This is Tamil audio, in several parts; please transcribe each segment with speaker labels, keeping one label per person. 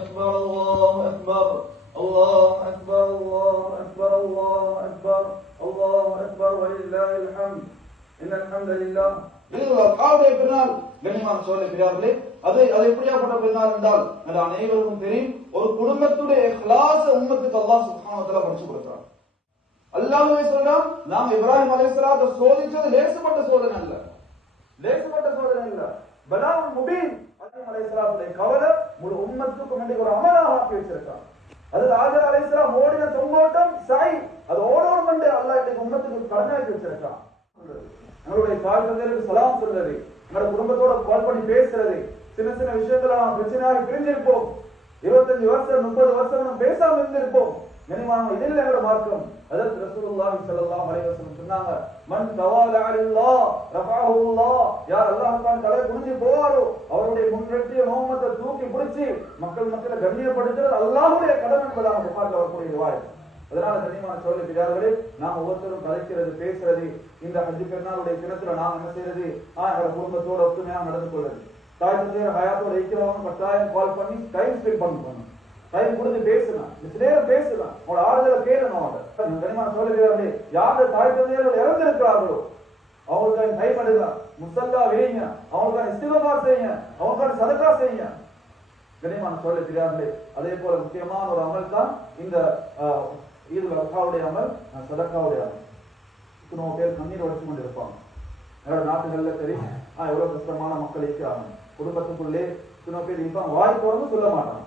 Speaker 1: أكبر الله أكبر الله أكبر الله أكبر الله أكبر الله أكبر ولله الحمد إن الحمد لله
Speaker 2: இது காவுடைய பெருநாள் கண்ணியமான சோழ பெரியார்களே அது அது எப்படியாப்பட்ட பெருநாள் என்றால் அது அனைவருக்கும் தெரியும் ஒரு குடும்பத்துடைய கிளாஸ் உம்மத்துக்கு அல்லாஹ் சுப்ஹானஹு படிச்சு கொடுக்கிறான் அல்லாஹ்வே சொல்றான் நாம் இப்ராஹிம் அலைஹிஸ்ஸலாத்தை சோதிச்சது லேசுப்பட்ட சோதனை அல்ல
Speaker 1: உம்மத்துக்கும் ஒரு அமலாக ஆக்கி வச்சிருக்கான் அது ஆஜர் அலைஹிஸ்ஸலாம் ஓடின தொங்கோட்டம் சாய் அது ஓடோடு கொண்டு அல்லாஹ் இன்னைக்கு உண்மத்துக்கு கடமையாக்கி வச்சிருக்கான் எங்களுடைய தாய் சலாம் சொல்றது எங்களோட குடும்பத்தோட கால் பண்ணி பேசுறது சின்ன சின்ன விஷயத்துல நாம் பிரச்சனையாக பிரிஞ்சிருப்போம். இருபத்தஞ்சு வருஷம் முப்பது வருஷம் நம்ம பேசாம இருந்திருப்போம். கனிமானம் இதில் எவ்வளவு மார்க்கம்? அதற்கு ரசூலுல்லாஹி ஸல்லல்லாஹு அலைஹி வஸல்லம் சொன்னாங்க மன் தவாலா லில்லாஹ் ரஃபஅஹு அல்லாஹ். யார் அல்லாஹ் தான் தலை குனிஞ்சு போவாரோ அவருடைய முன்னிறுத்திய நோமத்தை தூக்கி பிடிச்சி மக்கள் மக்களை கண்ணியப்படுத்துறது அல்லாஹ்வுடைய கடமை என்பதாக புகார்ல வரக்கூடிய வாய் அதனால கண்ணியமான சோழ பிதார்களே நாம் ஒவ்வொருத்தரும் கலைக்கிறது பேசுறது இந்த ஹஜ்ஜு பெருநாளுடைய தினத்துல நாம் என்ன செய்யறது ஆ எங்களோட குடும்பத்தோட ஒத்துமையா நடந்து கொள்வது தாய் தந்தையர் ஹயாத்தோட இருக்கிறவங்க கட்டாயம் கால் பண்ணி டைம் ஸ்பெண்ட் பண்ணணும். டைம் கொடுத்து பேசலாம் மிச்ச நேரம் பேசலாம் உங்களோட ஆறுதலை கேட்கணும் அவங்க. கனிமான சொல்லுகிறார்களே யார் தாய் தந்தையர்கள் இறந்திருக்கிறார்களோ அவங்களுக்கான டைம் எடுங்க முசல்லா வேங்க அவங்களுக்கான இஸ்திகபார் செய்யுங்க. அவங்களுக்கான சதக்கா செய்யுங்க. கனிமான சொல்ல தெரியார்களே அதே போல முக்கியமான ஒரு அமல் தான் இந்த ஈதுல் அக்காவுடைய அமல் சதக்காவுடைய அமல். இத்தனை பேர் கண்ணீர் உடைச்சு கொண்டு இருப்பாங்க என்னோட நாட்டுகள்ல சரி ஆஹ் எவ்வளவு கஷ்டமான மக்கள் இருக்கிறாங்க. குடும்பத்துக்குள்ளே இத்தனை பேர் இருப்பாங்க. வாய் வந்து சொல்ல மாட்டாங்க.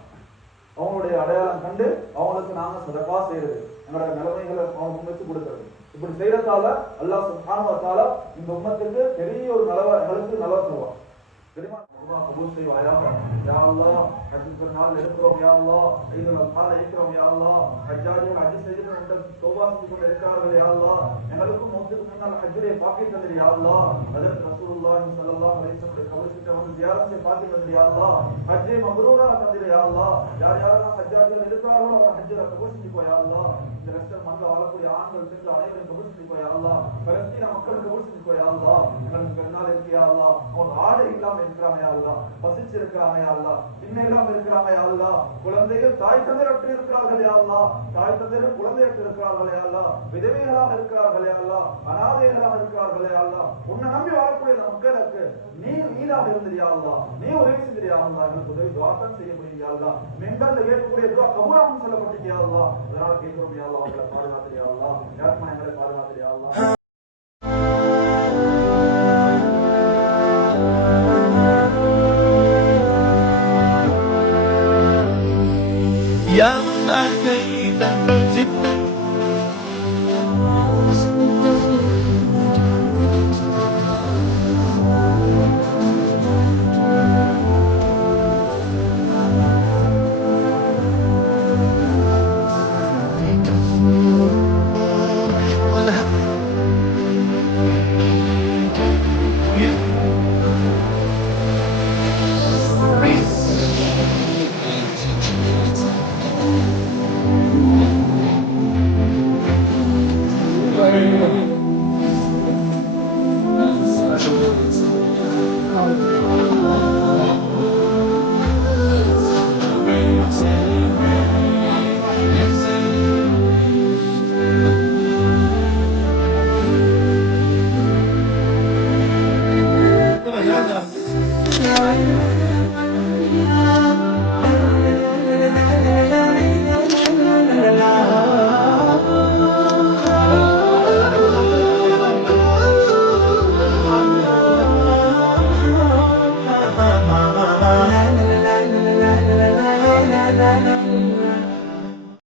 Speaker 1: அவங்களுடைய அடையாளம் கண்டு அவங்களுக்கு நாங்க சதக்கா செய்யறது. எங்களோட நிலைமைகளை அவங்க முன்வச்சு கொடுக்கறது. இப்படி செய்யறதால அல்லாஹ் சுப்ஹானஹு இந்த உம்மத்துக்கு பெரிய ஒரு நலவ எங்களுக்கு நல்லா தருவான். தெரியுமா? அல்லாஹ் கபூல் செய்வாயாக யா அல்லாஹ் ஹஜ் பெருநாள் இருக்கிறோம் யா அல்லாஹ் ஈதுல் அல்ஹா இருக்கிறோம் யா அல்லாஹ் ஹஜ்ஜாஜிகள் ஹஜ் செய்து கொண்டு தௌபா செஞ்சு கொண்டு இருக்கிறார்கள் யா அல்லாஹ் எங்களுக்கும் மௌத்துக்கு முன்னால் ஹஜ்ஜுடைய பாக்கி தந்தது யா அல்லாஹ் அதற்கு ரசூலுல்லாஹி ஸல்லல்லாஹு அலைஹி வஸல்லம் கபருக்கு வந்து ஜியாரத் செய்ய பாக்கி தந்தது யா அல்லாஹ் ஹஜ்ஜை மப்ரூரா தந்தது யா அல்லாஹ் யார் யாரெல்லாம் ஹஜ்ஜாஜிகள் இருக்கிறார்களோ அவர் ஹஜ்ஜில கபூல் செஞ்சு யா அல்லாஹ் இந்த லட்சம் மண்ணில் வாழக்கூடிய ஆண்கள் பெண்கள் அனைவரும் கபூல் செஞ்சு யா அல்லாஹ் பலஸ்தீன மக்கள் கபூல் செஞ்சு யா அல்லாஹ் எங்களுக்கு பெருநாள் இருக்கு யா அல்லாஹ் அவங்க ஆடை இல்லாம இருக்கிறாங்க யா அல்லாஹ். பசிச்சிருக்கிறாங்க இருக்கிறாங்க யா இருக்கிறாங்க யா குழந்தைகள் தாய் தந்தரற்று இருக்கிறார்கள் யா தாய் தந்தையர் குழந்தையற்று இருக்கிறார்கள் யா விதவைகளாக இருக்கிறார்கள் யா அனாதைகளாக இருக்கிறார்கள் யா உன்னை நம்பி வரக்கூடிய மக்களுக்கு நீ நீராக இருந்தது யா நீ உதவி செஞ்சது யா அல்லாஹ்? எங்களுக்கு உதவி துவாக்கம் செய்ய முடியும் மெம்பர்ல கேட்கக்கூடிய துவா கபூலாகவும் சொல்லப்பட்டு யா அதனால கேட்கிறோம் யா அவங்களை
Speaker 3: பாதுகாத்திரியா